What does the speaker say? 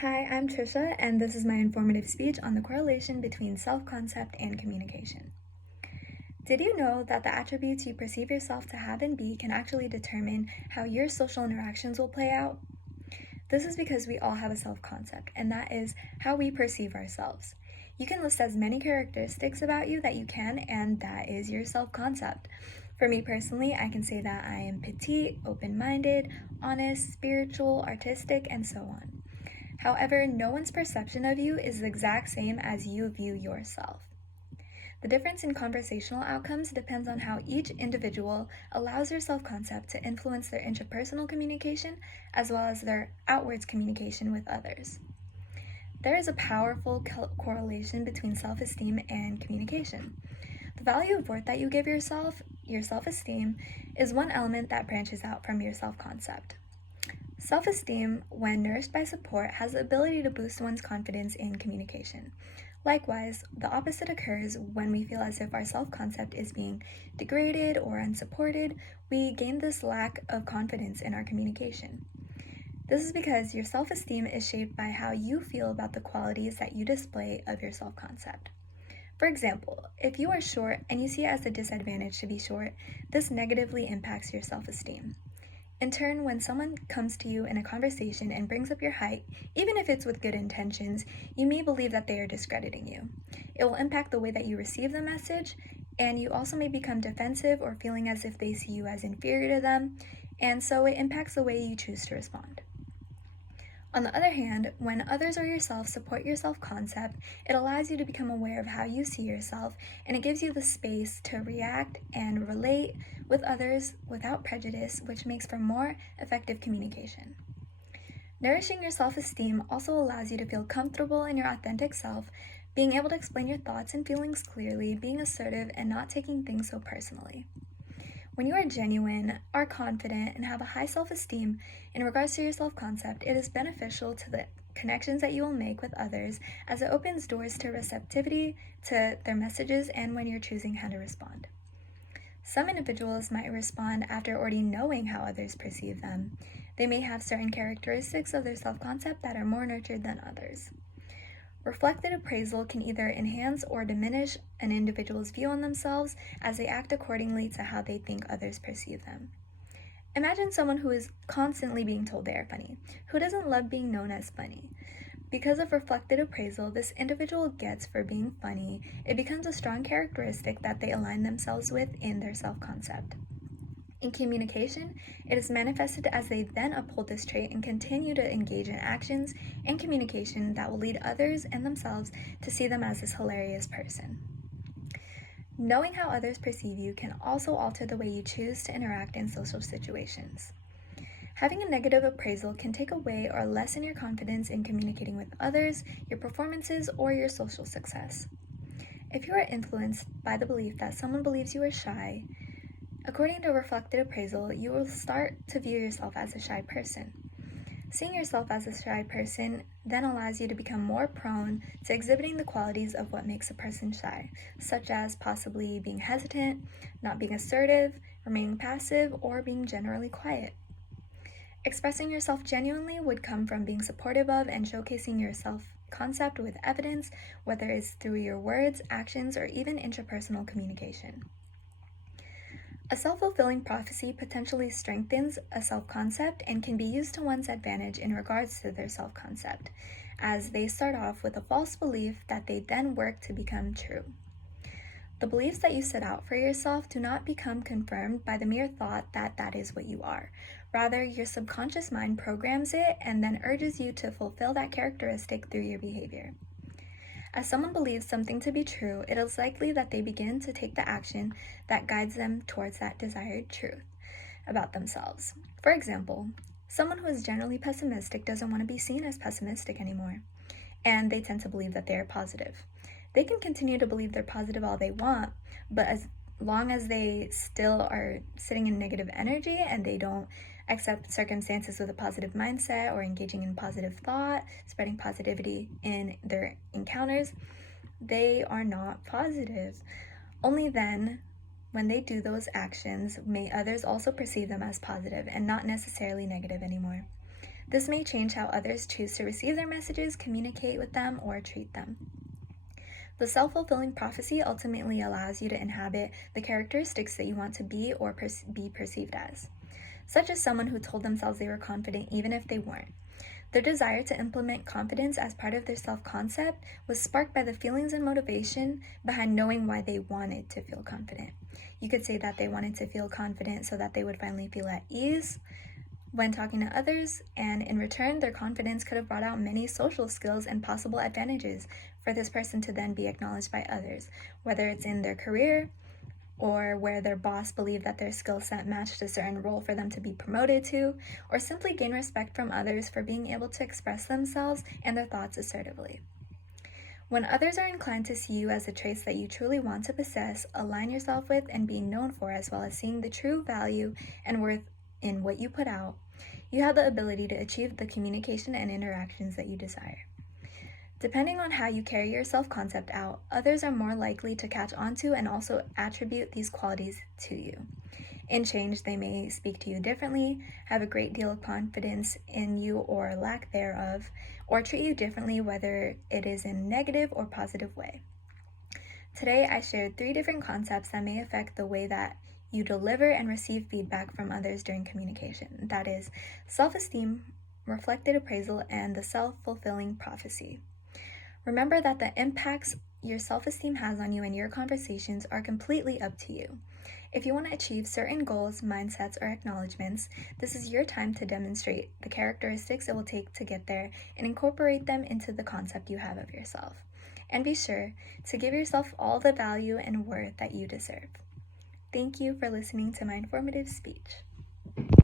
Hi, I'm Trisha, and this is my informative speech on the correlation between self-concept and communication. Did you know that the attributes you perceive yourself to have and be can actually determine how your social interactions will play out? This is because we all have a self-concept, and that is how we perceive ourselves. You can list as many characteristics about you that you can, and that is your self-concept. For me personally, I can say that I am petite, open-minded, honest, spiritual, artistic, and so on. However, no one's perception of you is the exact same as you view yourself. The difference in conversational outcomes depends on how each individual allows their self-concept to influence their interpersonal communication as well as their outwards communication with others. There is a powerful correlation between self-esteem and communication. The value of worth that you give yourself, your self-esteem, is one element that branches out from your self-concept. Self-esteem, when nourished by support, has the ability to boost one's confidence in communication. Likewise, the opposite occurs when we feel as if our self-concept is being degraded or unsupported. We gain this lack of confidence in our communication. This is because your self-esteem is shaped by how you feel about the qualities that you display of your self-concept. For example, if you are short and you see it as a disadvantage to be short, this negatively impacts your self-esteem. In turn, when someone comes to you in a conversation and brings up your height, even if it's with good intentions, you may believe that they are discrediting you. It will impact the way that you receive the message, and you also may become defensive or feeling as if they see you as inferior to them, and so it impacts the way you choose to respond. On the other hand, when others or yourself support your self-concept, it allows you to become aware of how you see yourself, and it gives you the space to react and relate with others without prejudice, which makes for more effective communication. Nourishing your self-esteem also allows you to feel comfortable in your authentic self, being able to explain your thoughts and feelings clearly, being assertive, and not taking things so personally. When you are genuine, are confident, and have a high self-esteem in regards to your self-concept, it is beneficial to the connections that you will make with others as it opens doors to receptivity to their messages and when you're choosing how to respond. Some individuals might respond after already knowing how others perceive them. They may have certain characteristics of their self-concept that are more nurtured than others. Reflected appraisal can either enhance or diminish an individual's view on themselves as they act accordingly to how they think others perceive them. Imagine someone who is constantly being told they are funny, who doesn't love being known as funny. Because of reflected appraisal this individual gets for being funny, it becomes a strong characteristic that they align themselves with in their self-concept. In communication, it is manifested as they then uphold this trait and continue to engage in actions and communication that will lead others and themselves to see them as this hilarious person. Knowing how others perceive you can also alter the way you choose to interact in social situations. Having a negative appraisal can take away or lessen your confidence in communicating with others, your performances, or your social success. If you are influenced by the belief that someone believes you are shy, according to reflected appraisal, you will start to view yourself as a shy person. Seeing yourself as a shy person then allows you to become more prone to exhibiting the qualities of what makes a person shy, such as possibly being hesitant, not being assertive, remaining passive, or being generally quiet. Expressing yourself genuinely would come from being supportive of and showcasing your self-concept with evidence, whether it's through your words, actions, or even interpersonal communication. A self-fulfilling prophecy potentially strengthens a self-concept and can be used to one's advantage in regards to their self-concept, as they start off with a false belief that they then work to become true. The beliefs that you set out for yourself do not become confirmed by the mere thought that that is what you are. Rather, your subconscious mind programs it and then urges you to fulfill that characteristic through your behavior. As someone believes something to be true, it is likely that they begin to take the action that guides them towards that desired truth about themselves. For example, someone who is generally pessimistic doesn't want to be seen as pessimistic anymore, and they tend to believe that they are positive. They can continue to believe they're positive all they want, but as long as they still are sitting in negative energy and they don't accept circumstances with a positive mindset or engaging in positive thought, spreading positivity in their encounters, they are not positive. Only then, when they do those actions, may others also perceive them as positive and not necessarily negative anymore. This may change how others choose to receive their messages, communicate with them, or treat them. The self-fulfilling prophecy ultimately allows you to inhabit the characteristics that you want to be or be perceived as, such as someone who told themselves they were confident even if they weren't. Their desire to implement confidence as part of their self-concept was sparked by the feelings and motivation behind knowing why they wanted to feel confident. You could say that they wanted to feel confident so that they would finally feel at ease when talking to others, and in return, their confidence could have brought out many social skills and possible advantages for this person to then be acknowledged by others, whether it's in their career or where their boss believed that their skill set matched a certain role for them to be promoted to, or simply gain respect from others for being able to express themselves and their thoughts assertively. When others are inclined to see you as the traits that you truly want to possess, align yourself with, and being known for, as well as seeing the true value and worth in what you put out, you have the ability to achieve the communication and interactions that you desire. Depending on how you carry your self-concept out, others are more likely to catch onto and also attribute these qualities to you. In change, they may speak to you differently, have a great deal of confidence in you or lack thereof, or treat you differently, whether it is in a negative or positive way. Today, I shared 3 different concepts that may affect the way that you deliver and receive feedback from others during communication. That is, self-esteem, reflected appraisal, and the self-fulfilling prophecy. Remember that the impacts your self-esteem has on you and your conversations are completely up to you. If you want to achieve certain goals, mindsets, or acknowledgements, this is your time to demonstrate the characteristics it will take to get there and incorporate them into the concept you have of yourself. And be sure to give yourself all the value and worth that you deserve. Thank you for listening to my informative speech.